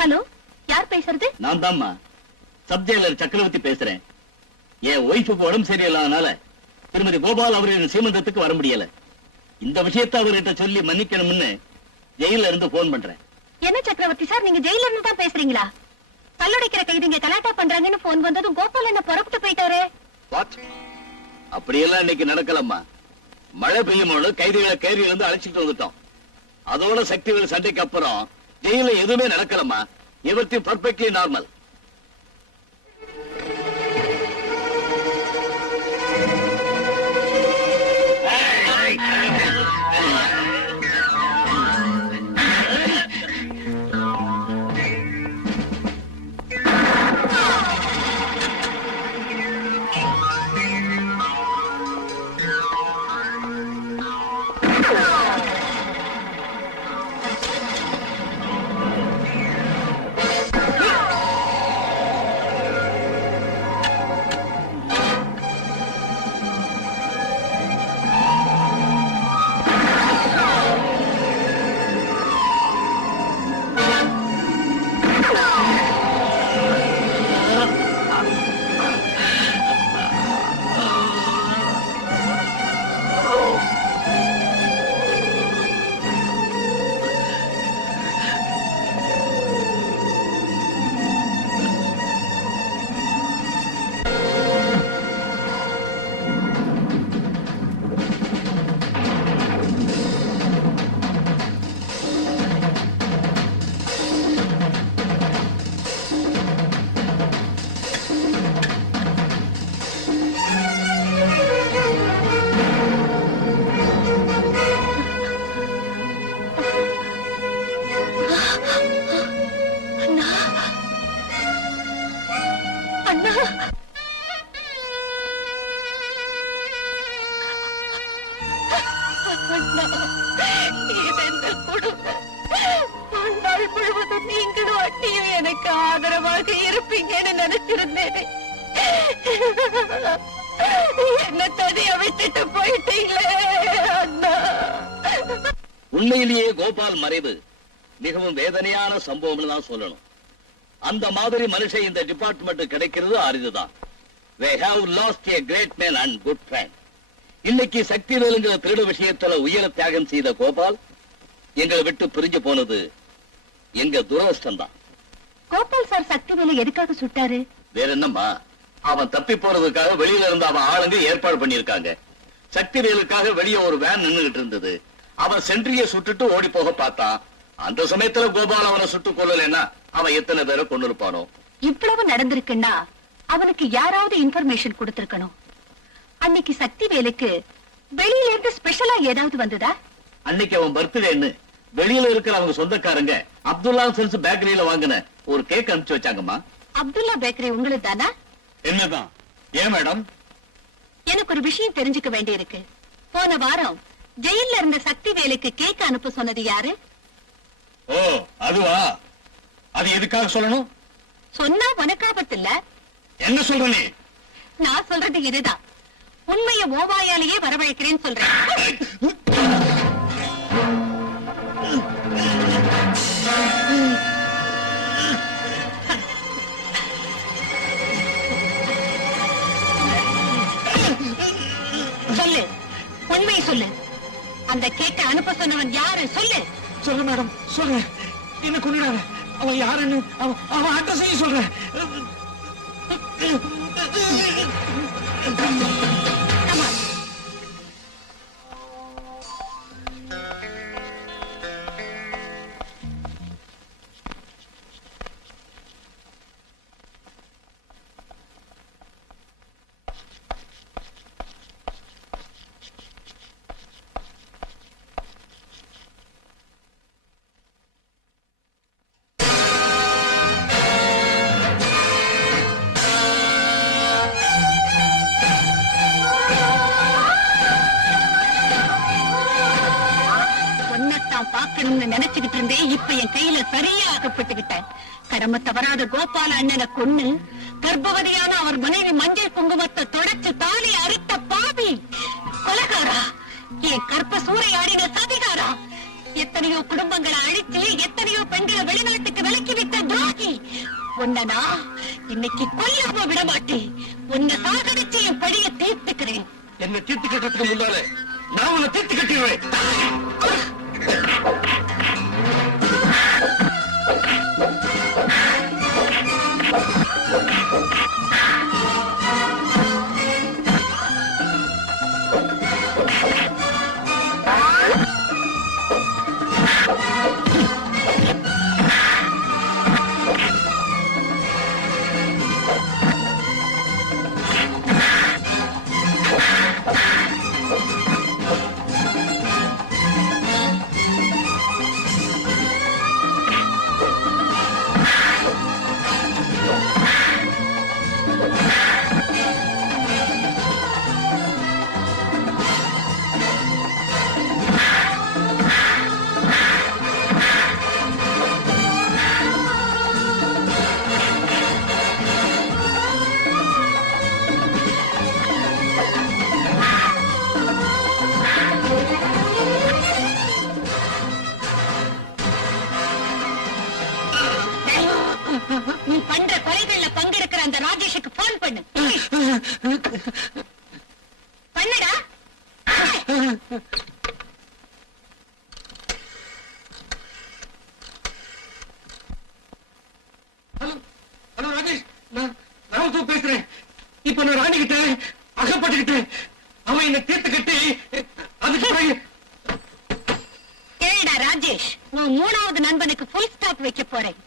Hello, யார் பேசுறது? நான் தான்மா சப் ஜெயிலர் சக்கரவர்த்தி பேசுறேன். என் ஒய்ஃபுக்கு உடம்பு சரியில்லாதனால திருமதி கோபால் அவர்களின் சீமந்தத்துக்கு வர முடியல. இந்த விஷயத்தை அவர்கிட்ட சொல்லி மன்னிக்கணும்னு ஜெயில இருந்து போன் பண்றேன். என்ன சக்கரவர்த்தி சார், நீங்க ஜெயில இருந்து தான் பேசுறீங்களா? கல்லுடைக்கிற கைதிங்க கலாட்டா பண்றாங்கன்னு போன் வந்ததும் கோபால் என்ன புறப்பட்டு போயிட்டாரு. அப்படியெல்லாம் இன்னைக்கு நடக்கலம்மா. மழை பெய்யும்போது கைதிகளை கேரியில இருந்து அழைச்சிட்டு வந்துட்டோம். அதோட சக்திகள் சண்டைக்கு அப்புறம் ஜெயில எதுவுமே நடக்கலம்மா. Everything perfectly normal. நீங்களும் அண்ணியும் எனக்கு ஆதரவாக இருப்பீங்கன்னு நினைச்சிருந்தேன். என்ன தனியா விட்டுட்டு போயிட்டீங்களே அண்ணா. உண்மையிலேயே கோபால் மறைவு மிகவும் வேதனையான சம்பவம்னு தான் சொல்லணும். அந்த மாதிரி மனுஷன் இந்த டிபார்ட்மெண்ட் கிடைக்கிறது அரிதுதான். They have lost a great man and good friend. இன்னைக்கு சக்தி வேலுங்கிற திருடு விஷயத்துல உயிர தியாகம் செய்த கோபால் எங்களை விட்டு பிரிஞ்சு போனது எங்க துரதிர்ஷ்டம் தான். கோபால் சார் சக்தி வேலை எதுக்காக சுட்டாரு? வேற என்னம்மா, அவன் தப்பி போறதுக்காக வெளியில இருந்து அவன் ஆளுங்க ஏற்பாடு பண்ணிருக்காங்க. சக்தி வேலுக்காக வெளியே ஒரு வேன் நின்னுகிட்டு இருந்தது. அவன் சென்ட்ரிய சுட்டுட்டு ஓடி போக பார்த்தான். அந்த சமயத்துல கோபால் அவனை சுட்டு கொள்ளலன்னா அவன் எத்தனை பேரை கொண்டு இருப்பானோ. இவ்வளவு நடந்திருக்குன்னா அவனுக்கு யாராவது இன்ஃபர்மேஷன் கொடுத்திருக்கணும். அன்னைக்கு சக்தி வேலுக்கு வெளியில இருந்து ஸ்பெஷலா ஏதாவது வந்ததா? அன்னைக்கு அவன் பர்த்டேன்னு வெளியில இருக்கிற அவங்க சொந்தக்காரங்க அப்துல்லா செல்ஸ் பேக்கரியில வாங்கின ஒரு கேக் அனுப்பிச்சு வச்சாங்கம்மா. அப்துல்லா பேக்கரி உங்களுக்கு தானா? என்னதான்? ஏன் மேடம்? எனக்கு ஒரு விஷயம் தெரிஞ்சுக்க வேண்டி இருக்கு. போன வாரம் ஜெயில இருந்த சக்தி வேலுக்கு கேக் அனுப்ப சொன்னது யாரு? ஓ, அதுவா? அது எதுக்காக சொல்லணும்? சொன்னா உனக்கு ஆபத்து இல்ல. என்ன சொல்ற நீ? நான் சொல்றது இதுதான். உண்மையை ஓவாயாலேயே வரவழைக்கிறேன்னு சொல்றேன். சொல்லு, உண்மையை சொல்லு. அந்த கேக்க அனுப்ப சொன்னவன் யாரு? சொல்லு. சொல்ல மேடம், சொல்றேன். என்ன கொண்டுடாத. அவன் யாருன்னு அவன் அட்ரஸையும் சொல்றேன். நினைச்சுக்கிட்டு இருந்தேன். இப்ப என் கையில சரியா அகப்பட்டுக்கிட்டேன். கடமை தவறாத கோபால அண்ணனை கொன்னு கர்ப்பவதியான அவர் மனைவி மஞ்சள் குங்குமத்தை தொடச்சு தாலி அறுத்த பாவி கொலைகாரா, என் கற்ப சூறையாடின சதிகாரா, எத்தனை எத்தனையோ குடும்பங்களை அழிச்சு எத்தனையோ பெண்களை வெளிநாட்டுக்கு விலக்கி விட்ட துரோகி உன்னனா இன்னைக்கு கொல்லாம விட மாட்டேன். உன்னை சாகடிச்சு என் பழிய தீர்த்துக்கிறேன். என்ன தீர்த்து கட்டுறதுக்கு முன்னாலே நான் உன்னை தீர்த்து கட்டிடுவேன். நீ பண்ற கொலைகள்ல பங்கெடுக்கிற அந்த ராஜேஷுக்கு போன் பண்ணு. பண்ணுடா. ஹலோ ஹலோ ராஜேஷ், நான் ராமசு பேசுறேன். இப்ப நான் ராணி கிட்ட அகப்பட்டுக்கிட்டேன். அவன் என்ன தீர்த்து கட்டி அதுக்கு பிறகு கேளுடா ராஜேஷ், நான் 3வது நண்பனுக்கு ஃபுல் ஸ்டாப் வைக்க போறேன்.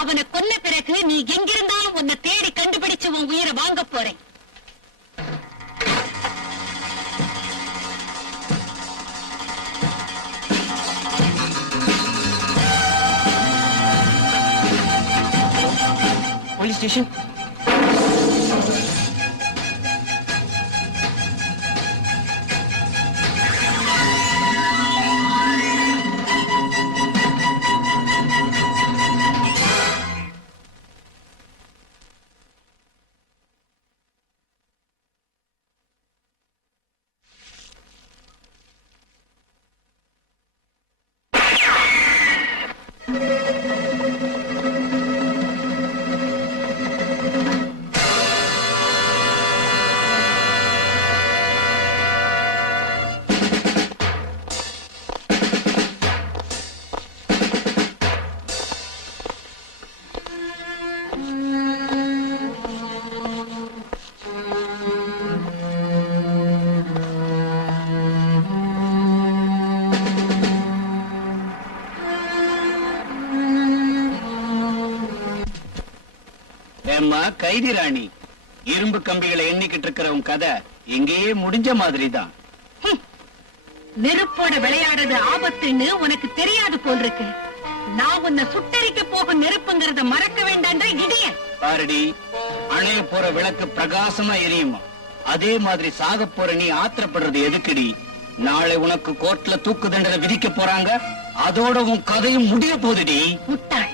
அவனை கொன்ன பிறகு நீ எங்கிருந்தாலும் உன்னை தேடி கண்டுபிடிச்சு உன் உயிரை வாங்க போறேன். Police station. ஏம்மா கைதி ராணி, இரும்பு கம்பிகளை எண்ணிக்கிட்டு இருக்கிற உன் கதை எங்கேயே முடிஞ்ச மாதிரிதான். நெருப்போட விளையாடுறது ஆபத்துன்னு உனக்கு தெரியாது போல் இருக்கு. நான் உன்னை சுட்டரிக்க போகும் நெருப்புங்கிறத மறக்க வேண்டாம்டா இடிய. பாரடி, அணைய போற விளக்கு பிரகாசமா எரியுமா, அதே மாதிரி சாக போற நீ ஆத்திரப்படுறது எதுக்குடி? நாளை உனக்கு கோர்ட்ல தூக்கு தண்டனை விதிக்க போறாங்க, அதோட உன் கதையும் முடிய போகுதுடி. முட்டாள்,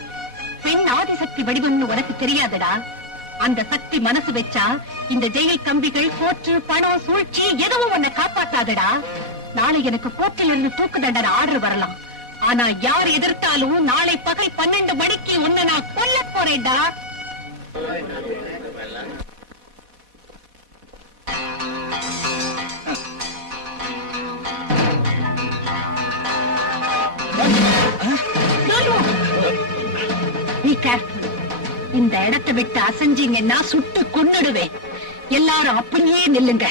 பெண் ஆதிசக்தி வடிவம்னு உனக்கு தெரியாதடா. அந்த சக்தி மனசு வச்சா இந்த ஜெயில் கம்பிகள், கோர்ட்டு, பணம், சூழ்ச்சி எதுவும் உன்னை காப்பாத்தாதடா. நாளை எனக்கு கோர்ட்டில் இருந்து தூக்கு தண்டனை ஆர்டர் வரலாம். ஆனா யார் எதிர்த்தாலும் நாளை பகல் 12 மணிக்கு உன்னை நான் கொல்ல போறேன்டா. Be careful. இந்த இடத்தை விட்டு அசைஞ்சீங்கன்னா சுட்டு கொன்னுடுவேன். எல்லாரும் அப்படியே நில்லுங்க.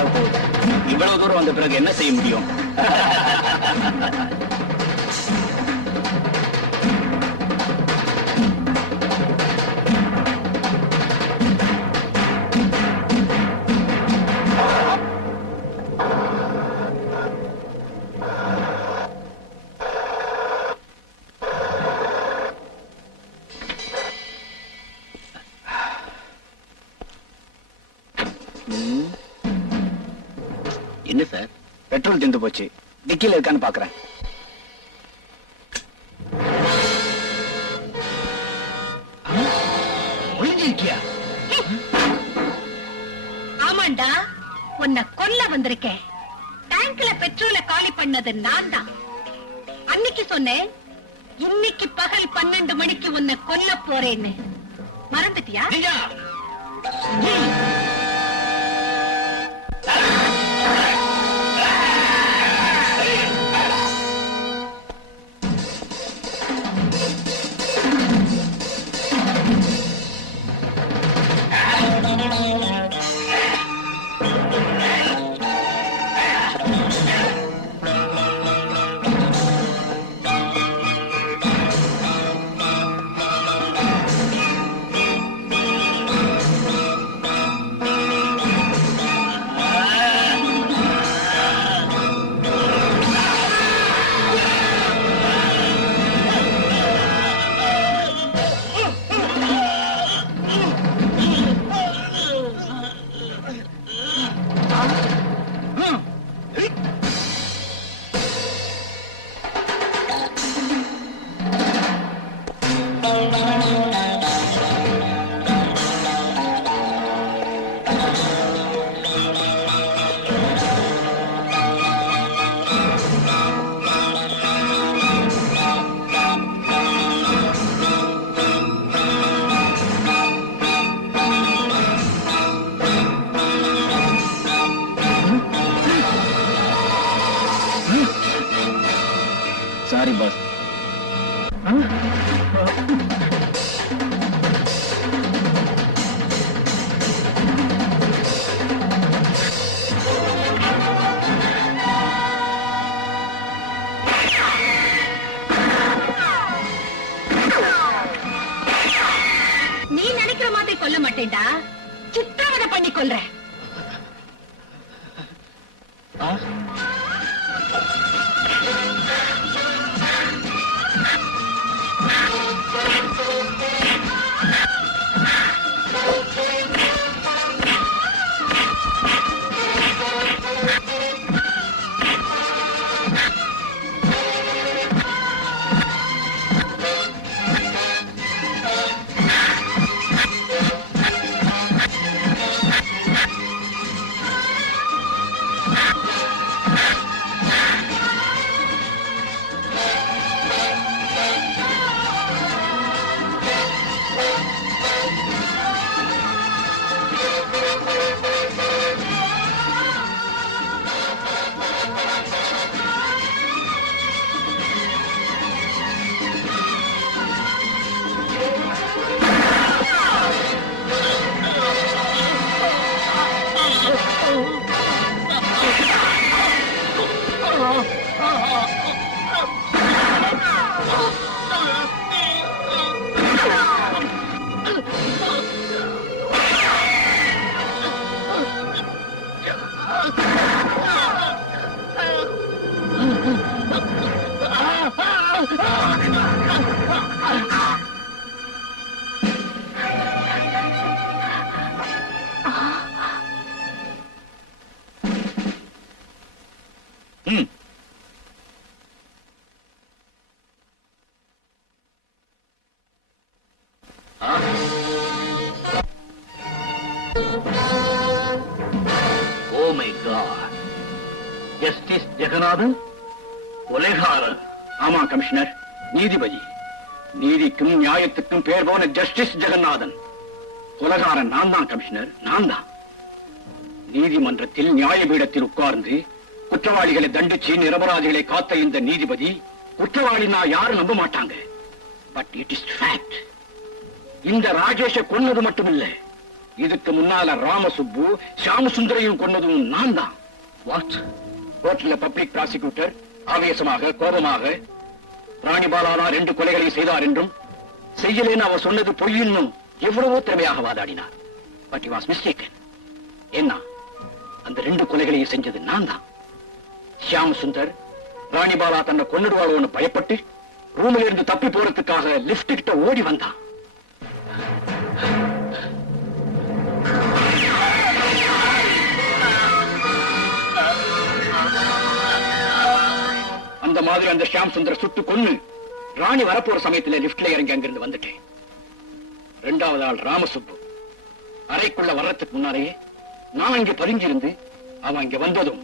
ஆக போகுது. இவ்வளவு தூரம் வந்த பிறகு என்ன செய்ய முடியும்? என்ன சார்? பெட்ரோல் தீர்ந்து போச்சு. டிக்கில இருக்கான்னு பாக்குறேன். ஒளிஞ்சிருக்கியா? ஆமாண்டா, உன்னை கொல்ல வந்திருக்கேன். டேங்க்ல பெட்ரோலை காலி பண்ணது நான் தான். அன்னைக்கு சொன்னேன், இன்னைக்கு பகல் 12 மணிக்கு உன்னை கொல்ல போறேன்னு. மறந்துட்டியா? Sorry boss. நீ நினைக்கிற மாதிரி கொல்ல மாட்டேன்டா, சித்திரவதை பண்ணி கொல்றேன். Oh my God. Justice Jeganathan கொலைகாரன். ஆமா கமிஷனர், நீதிபதி. நீதிக்கும் நியாயத்துக்கும் பேர் போன ஜஸ்டிஸ் ஜெகநாதன். கொலைகாரன் நான் தான் கமிஷனர், நான் தான். நீதிமன்றத்தில் நியாயபீடத்தில் உட்கார்ந்து குற்றவாளிகளை தண்டிச்சு நிரபராதிகளை காத்த இந்த நீதிபதி குற்றவாளி நான் யாரும் நம்ப மாட்டாங்க. But it is fact. இந்த ராஜேஷை கொன்னது மட்டுமில்ல, இதுக்கு முன்னால ராமசுப்பு ஷாமசுந்தரையும் கொன்னதும் நான் தான். வாட்? கோர்ட்ல பப்ளிக் ப்ராசிக்யூட்டர் ஆவேசமாக கோபமாக ராணிபாலா 2 கொலைகளை செய்தார் என்றும் செய்யலேன்னு அவர் சொன்னது பொய்யின்னும் எவ்வளவோ திறமையாக வாதாடினார். But he was mistaken. என்ன, அந்த 2 கொலைகளையும் செஞ்சது நான் தான். ஷியாம் சுந்தர் ராணிபாலா தன்னை கொன்னுடுவாளோன்னு பயப்பட்டு ரூமில் இருந்து தப்பி போறதுக்காக லிப்ட் கிட்ட ஓடி வந்தான். அந்த மாதிரி அந்த ஷியாம் சுந்தர் சுட்டு கொன்னு ராணி வரப்போற சமயத்துல லிப்ட்ல இறங்கி அங்கிருந்து வந்துட்டேன். 2வது ஆள் ராமசுப்பு அறைக்குள்ள வர்றதுக்கு முன்னாலேயே நான் இங்க பதுங்கி இருந்து அவன் இங்க வந்ததும்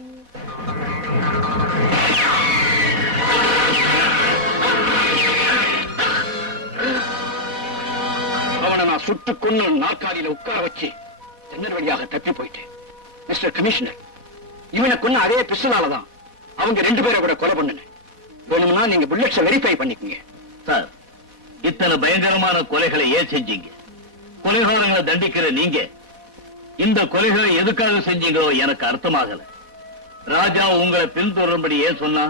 அவனை நான் சுட்டு கொன்னு நாற்காலியில உட்கார வச்சு ஜன்னல் வழியாக தப்பி போயிட்டேன். மிஸ்டர் கமிஷனர், இவனை கொன்ன அதே பிஸ்டலாலதான் அவங்க 2 பேரை கூட கொலை பண்ணுனேன். வேணும்னா நீங்க புல்லட்ஸை வெரிஃபை பண்ணிக்கங்க. சார், இத்தனை பயங்கரமான கொலைகளை ஏன் செஞ்சீங்க? கொலைகாரங்களை தண்டிக்கிற நீங்க இந்த கொலைகளை எதுக்காக செஞ்சீங்களோ எனக்கு அர்த்தமாகல. ராஜா உங்களை பின்தொடரும்படி ஏன் சொன்னா?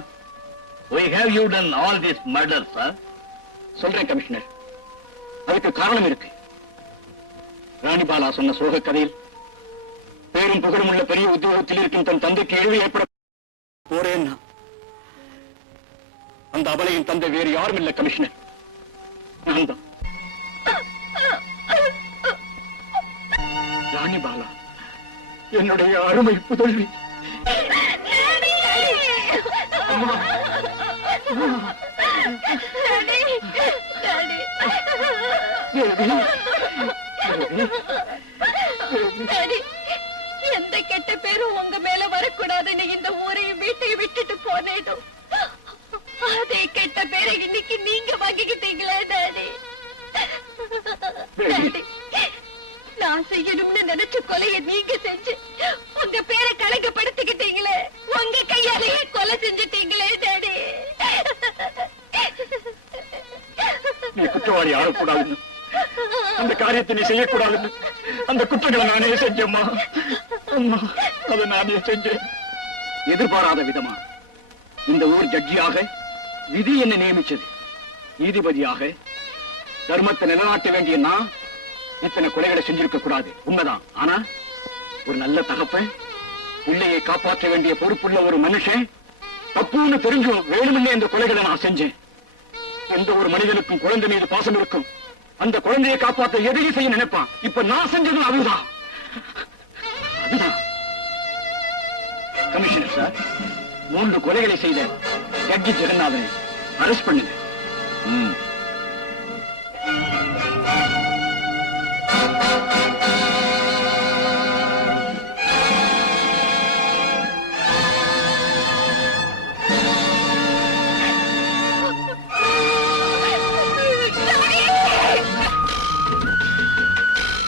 We have you done all this murder, sir? சொல்றேன் கமிஷனர், அதுக்கு காரணம் இருக்கு. ராணிபாலா சொன்ன சோக கதையில் பேரும் புகழும் உள்ள பெரிய உத்தியோகத்தில் இருக்கும் தன் தந்தைக்கு இழிவு ஏற்பட போறேன்னா அந்த அபலையின் தந்தை வேறு யாரும் இல்ல கமிஷனர், நான் தான். ராணிபாலா என்னுடைய அருமை புதல்வி. அம்மா, எந்த கெட்ட பேரும் உங்க மேல வரக்கூடாதுன்னு இந்த ஊரையும் வீட்டையும் விட்டுட்டு போனேடும். அதே கெட்ட பேரை இன்னைக்கு நீங்க வாங்கிக்கிட்டீங்களே டாடி. டாடி, நான் செய்யணும்னு நினைச்ச கொலையை நீங்க செஞ்சு உங்க பேரை கலங்கப்படுத்திக்கிட்டீங்களே. உங்க கையாலேயே கொலை செஞ்சுட்டீங்களே டாடி. நீ குற்றவாளி ஆகக்கூடாதுன்னு, அந்த காரியத்தை நீ செய்யக்கூடாதுன்னு அந்த குற்றங்களை நானே செஞ்சேம்மா. அம்மா, அதை நானே செஞ்சேன். எதிர்பாராத விதமா இந்த ஊர் ஜட்ஜியாக விதி என்ன நியமிச்சது. நீதிபதியாக தர்மத்தை நிலைநாட்ட வேண்டிய நான் இத்தனை கொலைகளை செஞ்சிருக்க கூடாது, உண்மைதான். ஆனா ஒரு நல்ல தகப்பன், பிள்ளையை காப்பாற்ற வேண்டிய பொறுப்புள்ள ஒரு மனுஷன் தப்புன்னு தெரிஞ்சும் வேணும்னே இந்த கொலைகளை நான் செஞ்சேன். எந்த ஒரு மனிதனுக்கும் குழந்தை மீது பாசம் இருக்கும். அந்த குழந்தையை காப்பாற்ற எதையும் செய்ய நினைப்பான். இப்ப நான் செஞ்சதும் அதுதான். கமிஷனர் சார், 3 கொலைகளை செய்த ஜட்ஜி ஜெகநாதனை அரெஸ்ட் பண்ணுங்க.